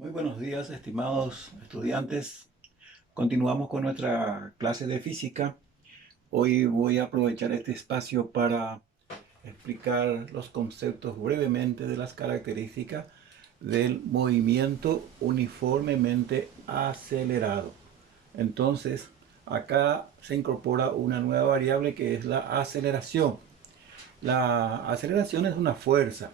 Muy buenos días, estimados estudiantes. Continuamos con nuestra clase de física. Hoy voy a aprovechar este espacio para explicar los conceptos brevemente de las características del movimiento uniformemente acelerado. Entonces, acá se incorpora una nueva variable que es la aceleración. La aceleración es una fuerza.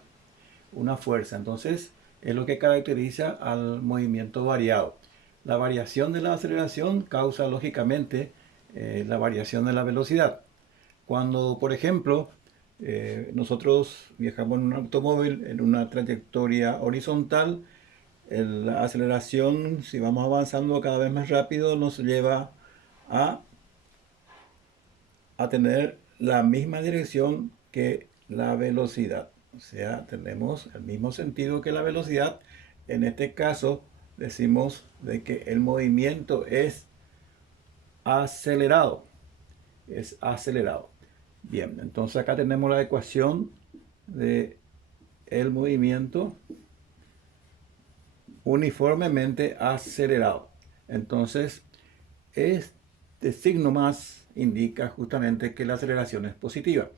Entonces, es lo que caracteriza al movimiento variado. La variación de la aceleración causa lógicamente la variación de la velocidad. Cuando, por ejemplo, nosotros viajamos en un automóvil en una trayectoria horizontal, la aceleración, si vamos avanzando cada vez más rápido, nos lleva a, a tener la misma dirección que la velocidad. O sea, tenemos el mismo sentido que la velocidad. En este caso, decimos de que el movimiento es acelerado. Es acelerado. Bien, entonces acá tenemos la ecuación de el movimiento uniformemente acelerado. Entonces, este signo más indica justamente que la aceleración es positiva.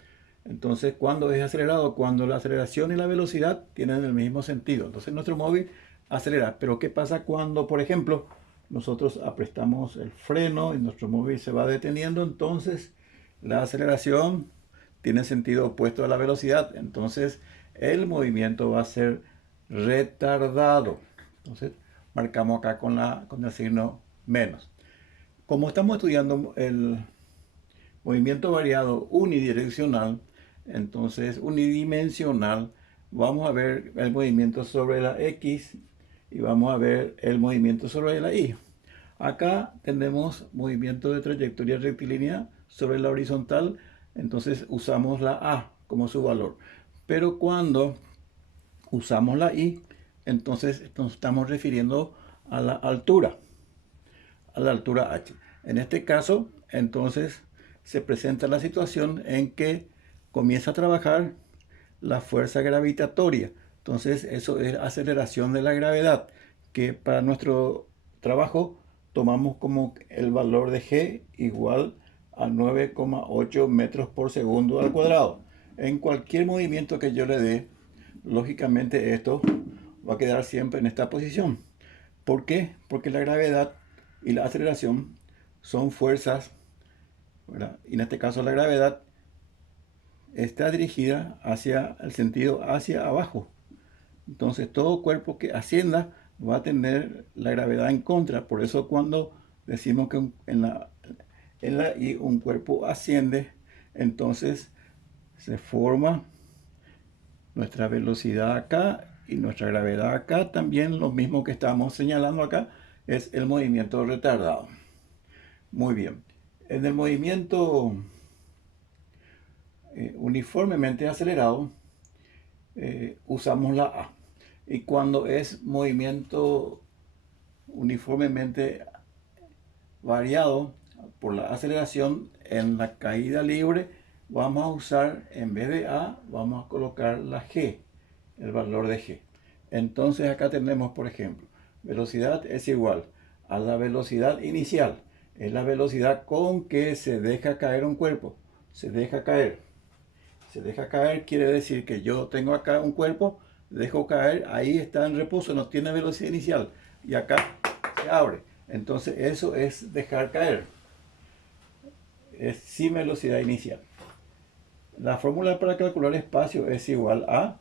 Entonces, ¿cuándo es acelerado? Cuando la aceleración y la velocidad tienen el mismo sentido. Entonces, nuestro móvil acelera. Pero, ¿qué pasa cuando, por ejemplo, nosotros aprestamos el freno y nuestro móvil se va deteniendo? Entonces, la aceleración tiene sentido opuesto a la velocidad. Entonces, el movimiento va a ser retardado. Entonces, marcamos acá con el signo menos. Como estamos estudiando el movimiento variado unidireccional, entonces unidimensional, vamos a ver el movimiento sobre la X y vamos a ver el movimiento sobre la Y. Acá tenemos movimiento de trayectoria rectilínea sobre la horizontal, entonces usamos la A como su valor. Pero cuando usamos la Y, entonces nos estamos refiriendo a la altura h. En este caso, entonces, se presenta la situación en que comienza a trabajar la fuerza gravitatoria. Entonces, eso es aceleración de la gravedad, que para nuestro trabajo tomamos como el valor de g igual a 9,8 metros por segundo al cuadrado. En cualquier movimiento que yo le dé, lógicamente esto va a quedar siempre en esta posición. ¿Por qué? Porque la gravedad y la aceleración son fuerzas, ¿verdad? Y en este caso la gravedad está dirigida hacia el sentido hacia abajo. Entonces todo cuerpo que ascienda va a tener la gravedad en contra. Por eso cuando decimos que en la Y un cuerpo asciende, entonces se forma nuestra velocidad acá y nuestra gravedad acá. También lo mismo que estamos señalando acá es el movimiento retardado. Muy bien. En el movimiento uniformemente acelerado usamos la A. Y cuando es movimiento uniformemente variado por la aceleración, en la caída libre vamos a usar, en vez de A, vamos a colocar la G, el valor de G. Entonces acá tenemos, por ejemplo, velocidad es igual a la velocidad inicial. Es la velocidad con que se deja caer un cuerpo. Se deja caer. Se deja caer quiere decir que yo tengo acá un cuerpo, dejo caer, ahí está en reposo, no tiene velocidad inicial. Y acá se abre. Entonces eso es dejar caer. Es sin velocidad inicial. La fórmula para calcular espacio es igual a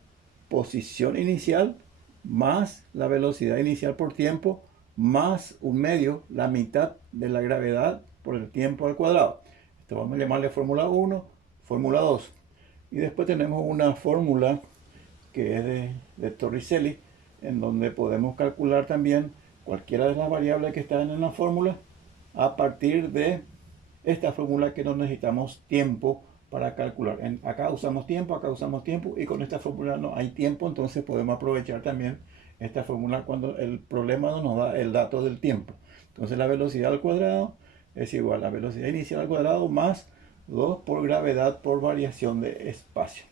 posición inicial más la velocidad inicial por tiempo más un medio, la mitad de la gravedad por el tiempo al cuadrado. Esto vamos a llamarle fórmula 1, fórmula 2. Y después tenemos una fórmula que es de Torricelli, en donde podemos calcular también cualquiera de las variables que están en la fórmula a partir de esta fórmula que no necesitamos tiempo para calcular. Acá usamos tiempo y con esta fórmula no hay tiempo, entonces podemos aprovechar también esta fórmula cuando el problema no nos da el dato del tiempo. Entonces la velocidad al cuadrado es igual a la velocidad inicial al cuadrado más 2 por gravedad por variación de espacio.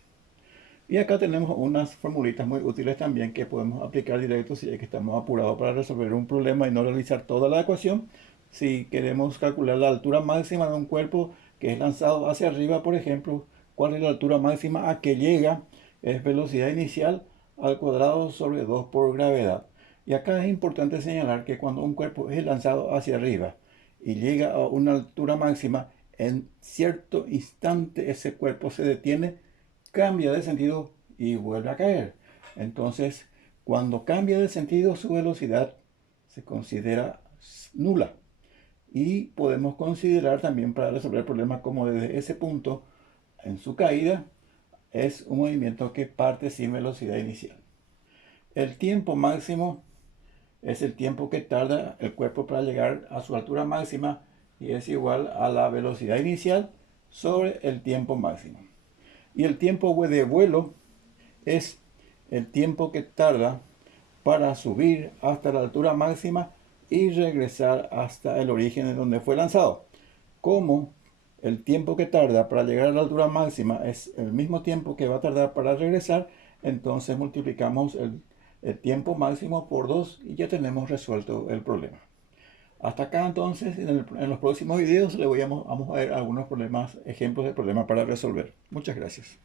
Y acá tenemos unas formulitas muy útiles también que podemos aplicar directo si es que estamos apurados para resolver un problema y no realizar toda la ecuación. Si queremos calcular la altura máxima de un cuerpo que es lanzado hacia arriba, por ejemplo, ¿cuál es la altura máxima a que llega? Es velocidad inicial al cuadrado sobre 2 por gravedad. Y acá es importante señalar que cuando un cuerpo es lanzado hacia arriba y llega a una altura máxima, en cierto instante ese cuerpo se detiene, cambia de sentido y vuelve a caer. Entonces, cuando cambia de sentido, su velocidad se considera nula. Y podemos considerar también para resolver problemas como desde ese punto en su caída es un movimiento que parte sin velocidad inicial. El tiempo máximo es el tiempo que tarda el cuerpo para llegar a su altura máxima y es igual a la velocidad inicial sobre el tiempo máximo. Y el tiempo de vuelo es el tiempo que tarda para subir hasta la altura máxima y regresar hasta el origen de donde fue lanzado. Como el tiempo que tarda para llegar a la altura máxima es el mismo tiempo que va a tardar para regresar, entonces multiplicamos el tiempo máximo por 2 y ya tenemos resuelto el problema. Hasta acá entonces, en los próximos videos vamos a ver algunos problemas, ejemplos de problemas para resolver. Muchas gracias.